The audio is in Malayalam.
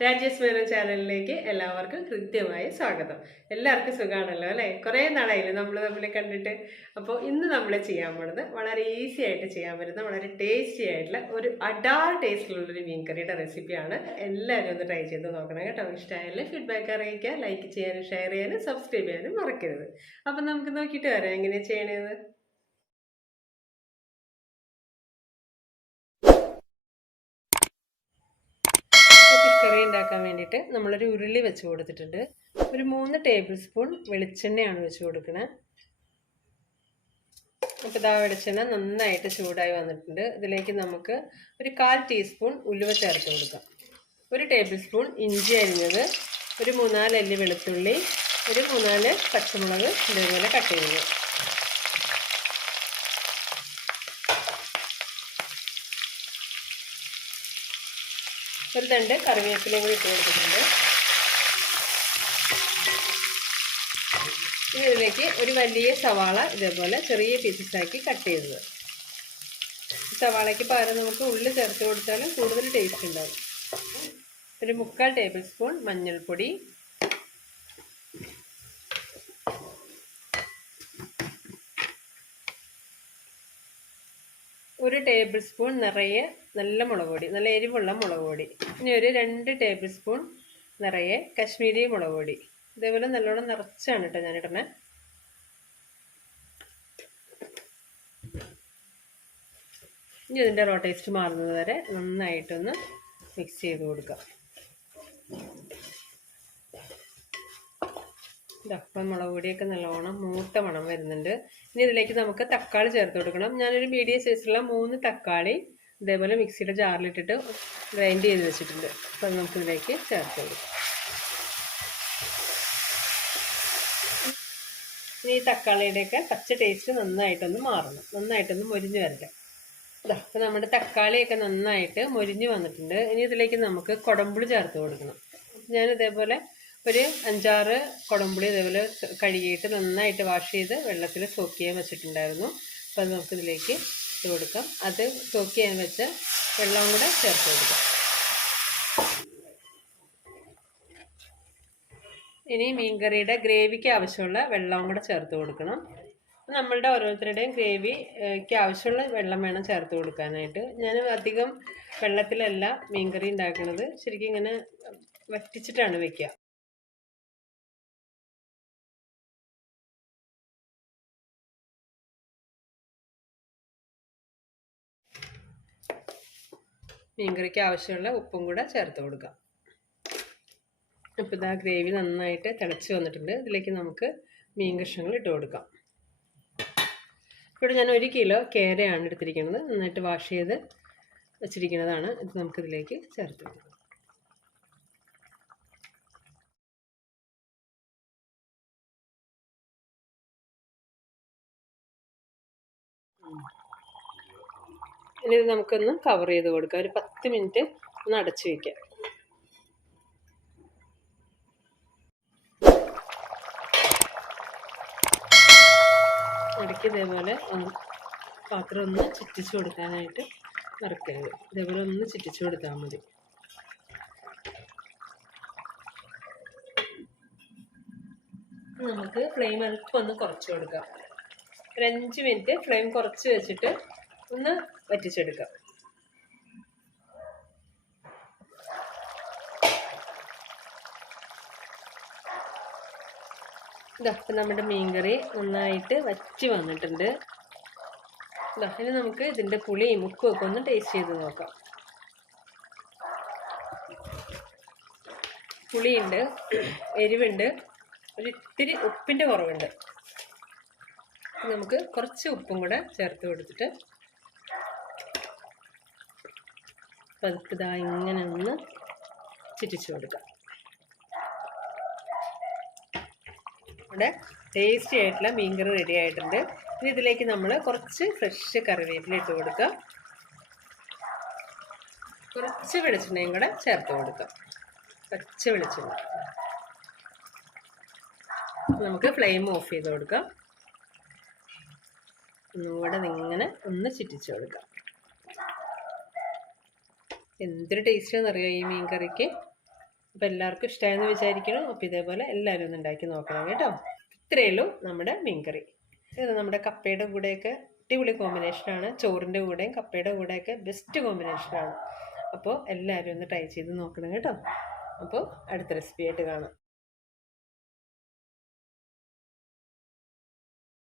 രാജി എസ് മേനോൻ ചാനലിലേക്ക് എല്ലാവർക്കും കൃത്യമായ സ്വാഗതം. എല്ലാവർക്കും സുഖമാണല്ലോ അല്ലേ? കുറേ നാളായില്ലേ നമ്മൾ തമ്മിൽ കണ്ടിട്ട്. അപ്പോൾ ഇന്ന് നമ്മൾ ചെയ്യാൻ പോണത് വളരെ ഈസി ആയിട്ട് ചെയ്യാൻ പറ്റുന്ന വളരെ ടേസ്റ്റി ആയിട്ടുള്ള ഒരു അഡാർ ടേസ്റ്റിലുള്ളൊരു മീൻ കറിയുടെ റെസിപ്പിയാണ്. എല്ലാവരും ഒന്ന് ട്രൈ ചെയ്ത് നോക്കണം കേട്ടോ. ഇഷ്ടമായാലും ഫീഡ്ബാക്ക് അറിയിക്കുക, ലൈക്ക് ചെയ്യാനും ഷെയർ ചെയ്യാനും സബ്സ്ക്രൈബ് ചെയ്യാനും മറക്കരുത്. അപ്പം നമുക്ക് നോക്കിയിട്ട് വരാം എങ്ങനെയാണ് ചെയ്യണേന്ന്. കറി ഉണ്ടാക്കാൻ വേണ്ടിയിട്ട് നമ്മളൊരു ഉരുളി വെച്ച് കൊടുത്തിട്ടുണ്ട്. ഒരു 3 ടേബിൾ സ്പൂൺ വെളിച്ചെണ്ണയാണ് വെച്ച് കൊടുക്കുന്നത്. അപ്പോൾ ഇതാ വെളിച്ചെണ്ണ നന്നായിട്ട് ചൂടായി വന്നിട്ടുണ്ട്. ഇതിലേക്ക് നമുക്ക് ഒരു 1/4 ടീസ്പൂൺ ഉലുവ ചേർത്ത് കൊടുക്കാം. 1 ടേബിൾ സ്പൂൺ ഇഞ്ചി അരിഞ്ഞത്, ഒരു 3-4 അല്ലി വെളുത്തുള്ളി, ഒരു 3-4 പച്ചമുളക് ഇതേപോലെ കട്ട് ചെയ്യുന്നത്. ഒരു 2 കറിവേപ്പിലയും കൂടി ഇട്ട് കൊടുത്തിട്ടുണ്ട്. ഇനി ഇതിലേക്ക് ഒരു വലിയ സവാള ഇതേപോലെ ചെറിയ പീസസ് ആക്കി കട്ട് ചെയ്തത്. സവാളയ്ക്ക് പകരം നമുക്ക് ഉള്ളി ചേർത്ത് കൊടുത്താലും കൂടുതൽ ടേസ്റ്റ് ഉണ്ടാകും. ഒരു 3/4 ടേബിൾ സ്പൂൺ മഞ്ഞൾപ്പൊടി, ഒരു ടേബിൾ സ്പൂൺ നിറയെ നല്ല മുളക് പൊടി, നല്ല എരിവുള്ള മുളക് പൊടി. ഇനി ഒരു 2 ടേബിൾ സ്പൂൺ നിറയെ കശ്മീരി മുളക് പൊടി. ഇതേപോലെ നല്ലോണം നിറച്ചാണ് കേട്ടോ ഞാനിടണേ. ഇനി ഇതിൻ്റെ റോ ടേസ്റ്റ് മാറുന്നത് വരെ നന്നായിട്ടൊന്ന് മിക്സ് ചെയ്ത് കൊടുക്കാം. ഇതപ്പം മുളക് പൊടിയൊക്കെ നല്ലോണം മൂത്ത മണം വരുന്നുണ്ട്. ഇനി ഇതിലേക്ക് നമുക്ക് തക്കാളി ചേർത്ത് കൊടുക്കണം. ഞാനൊരു മീഡിയം സൈസുള്ള 3 തക്കാളി ഇതേപോലെ മിക്സിയുടെ ജാറിലിട്ടിട്ട് ഗ്രൈൻഡ് ചെയ്ത് വെച്ചിട്ടുണ്ട്. അപ്പം അത് നമുക്കിതിലേക്ക് ചേർത്ത് കൊടുക്കാം. ഇനി ഈ തക്കാളിയുടെയൊക്കെ പച്ച ടേസ്റ്റ് നന്നായിട്ടൊന്ന് മാറണം, നന്നായിട്ടൊന്ന് മൊരിഞ്ഞ് വരട്ടെ. അപ്പം നമ്മുടെ തക്കാളിയൊക്കെ നന്നായിട്ട് മൊരിഞ്ഞ് വന്നിട്ടുണ്ട്. ഇനി ഇതിലേക്ക് നമുക്ക് കുടംപുളി ചേർത്ത് കൊടുക്കണം. ഞാൻ ഇതേപോലെ ഒരു 5-6 കുടംപുളി ഇതേപോലെ കഴുകിയിട്ട് നന്നായിട്ട് വാഷ് ചെയ്ത് വെള്ളത്തിൽ സോക്ക് ചെയ്യാൻ വെച്ചിട്ടുണ്ടായിരുന്നു. അപ്പോൾ അത് നമുക്കിതിലേക്ക് ഇട്ട് കൊടുക്കാം. അത് സോക്ക് ചെയ്യാൻ വെച്ച വെള്ളം കൂടെ ചേർത്ത് കൊടുക്കാം. ഇനി മീൻകറിയുടെ ഗ്രേവിക്ക് ആവശ്യമുള്ള വെള്ളവും കൂടെ ചേർത്ത് കൊടുക്കണം. നമ്മളുടെ ഓരോരുത്തരുടെയും ഗ്രേവിക്ക് ആവശ്യമുള്ള വെള്ളം വേണം ചേർത്ത് കൊടുക്കാനായിട്ട്. ഞാൻ അധികം വെള്ളത്തിലല്ല മീൻകറി ഉണ്ടാക്കുന്നത്, ശരിക്കും ഇങ്ങനെ വറ്റിച്ചിട്ടാണ് വെക്കുക. മീൻകറിക്ക് ആവശ്യമുള്ള ഉപ്പും കൂടെ ചേർത്ത് കൊടുക്കാം. അപ്പോൾ ഇതാ ഗ്രേവി നന്നായിട്ട് തിളച്ച് വന്നിട്ടുണ്ട്. ഇതിലേക്ക് നമുക്ക് മീൻ കഷ്ണങ്ങൾ ഇട്ട് കൊടുക്കാം. ഇവിടെ ഞാൻ 1 കിലോ കേരയാണ് എടുത്തിരിക്കുന്നത്. നന്നായിട്ട് വാഷ് ചെയ്ത് വെച്ചിരിക്കുന്നതാണ്. ഇത് നമുക്കിതിലേക്ക് ചേർത്ത് കൊടുക്കാം. ഇനി ഇത് നമുക്കൊന്ന് കവർ ചെയ്ത് കൊടുക്കാം. ഒരു 10 മിനിറ്റ് ഒന്ന് അടച്ചു വയ്ക്കാം. ഇടയ്ക്ക് ഇതേപോലെ പാത്രം ഒന്ന് ചുറ്റിച്ച് കൊടുക്കാനായിട്ട് മറക്കരുത്. ഇതേപോലെ ഒന്ന് ചുറ്റിച്ച് കൊടുത്താൽ മതി. നമുക്ക് ഫ്ലെയിം അല്പം ഒന്ന് കുറച്ച് കൊടുക്കാം. ഒരു 5 മിനിറ്റ് ഫ്ലെയിം കുറച്ച് വെച്ചിട്ട് ഒന്ന് വറ്റിച്ചെടുക്കാം. ഇപ്പം നമ്മുടെ മീൻകറി നന്നായിട്ട് വറ്റി വന്നിട്ടുണ്ട്. ഇനി നമുക്ക് ഇതിൻ്റെ പുളിയും ഉപ്പും ഒക്കെ ഒന്ന് ടേസ്റ്റ് ചെയ്ത് നോക്കാം. പുളിയുണ്ട്, എരിവുണ്ട്, ഒരിത്തിരി ഉപ്പിൻ്റെ കുറവുണ്ട്. നമുക്ക് കുറച്ച് ഉപ്പും കൂടെ ചേർത്ത് കൊടുത്തിട്ട് പതുക്കെ ഇങ്ങനെ ഒന്ന് ചുറ്റിച്ചു കൊടുക്കാം. ഇവിടെ ടേസ്റ്റി ആയിട്ടുള്ള മീൻകറി റെഡി ആയിട്ടുണ്ട്. ഇനി ഇതിലേക്ക് നമ്മൾ കുറച്ച് ഫ്രഷ് കറിവേപ്പില ഇട്ട് കൊടുക്കാം. കുറച്ച് വെളിച്ചെണ്ണയും കൂടെ ചേർത്ത് കൊടുക്കാം. പച്ച വെളിച്ചെണ്ണ. നമുക്ക് ഫ്ലെയിം ഓഫ് ചെയ്ത് കൊടുക്കാം. ഒന്നുകൂടെ ഇങ്ങനെ ഒന്ന് ചുറ്റിച്ചു കൊടുക്കാം. എന്തൊരു ടേസ്റ്റാണെന്നറിയാം ഈ മീൻ കറിക്ക്. അപ്പോൾ എല്ലാവർക്കും ഇഷ്ടമായെന്ന് വിചാരിക്കണം. അപ്പോൾ ഇതേപോലെ എല്ലാവരും ഒന്ന് ഉണ്ടാക്കി നോക്കണം കേട്ടോ. ഇത്രയേ ഉള്ളൂ നമ്മുടെ മീൻകറി. ഇത് നമ്മുടെ കപ്പയുടെ കൂടെയൊക്കെ അടിപൊളി കോമ്പിനേഷനാണ്. ചോറിൻ്റെ കൂടെയും കപ്പയുടെ കൂടെയൊക്കെ ബെസ്റ്റ് കോമ്പിനേഷനാണ്. അപ്പോൾ എല്ലാവരും ഒന്ന് ട്രൈ ചെയ്ത് നോക്കണം കേട്ടോ. അപ്പോൾ അടുത്ത റെസിപ്പി ആയിട്ട് കാണാം.